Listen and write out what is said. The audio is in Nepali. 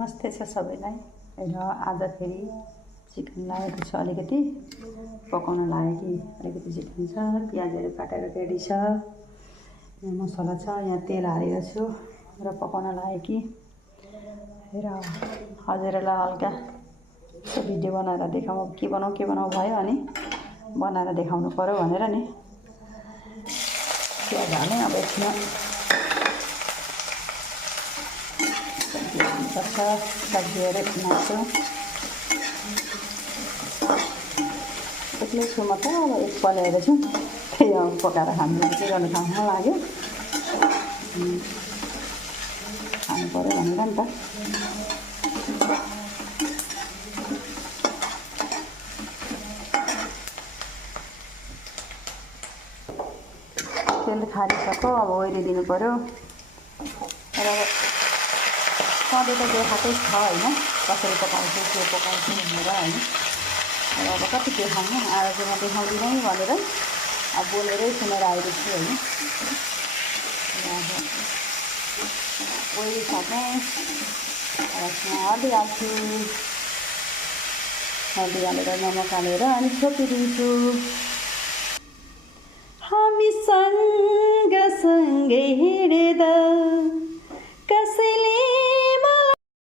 नमस्ते छ सबैलाई। र आज फेरि चिकन लागेको छ, अलिकति पकाउन लाग्यो कि अलिकति चिकन छ, प्याजहरू काटेर रेडी छ, यहाँ मसला छ, यहाँ तेल हालेको छु र पकाउन लाग्यो कि र हजुरहरूलाई हल्का भिडियो बनाएर देखाउँ के बनाऊ भयो अनि बनाएर देखाउनु पर्यो भनेर नि प्याज हालेँ। अब एकछिन पर्छ सब्जीहरू बनाउँछु। एक्लै छु म त, अब एकपल्ट हेरेको छु, त्यही अब पकाएर खानु के गर्नु खानु लाग्यो, खानु पऱ्यो भनेर नि त। तेल खारिसक्यो, अब ओइलिदिनु पऱ्यो। र सधैँ त देखाएकै छ होइन, कसरी पकाउँछु के पकाउँछु भनेर होइन। र अब कति देखाउनु, आज चाहिँ म देखाउँदिनँ भनेर अब बोलेरै सुनेर आएको छु होइन। अब ओइलिसकेँ, अब हल्दी हाल्छु, हल्दी हालेर नमक हालेर अनि छोपिदिन्छु। हामी सँगसँगै हिँड्दा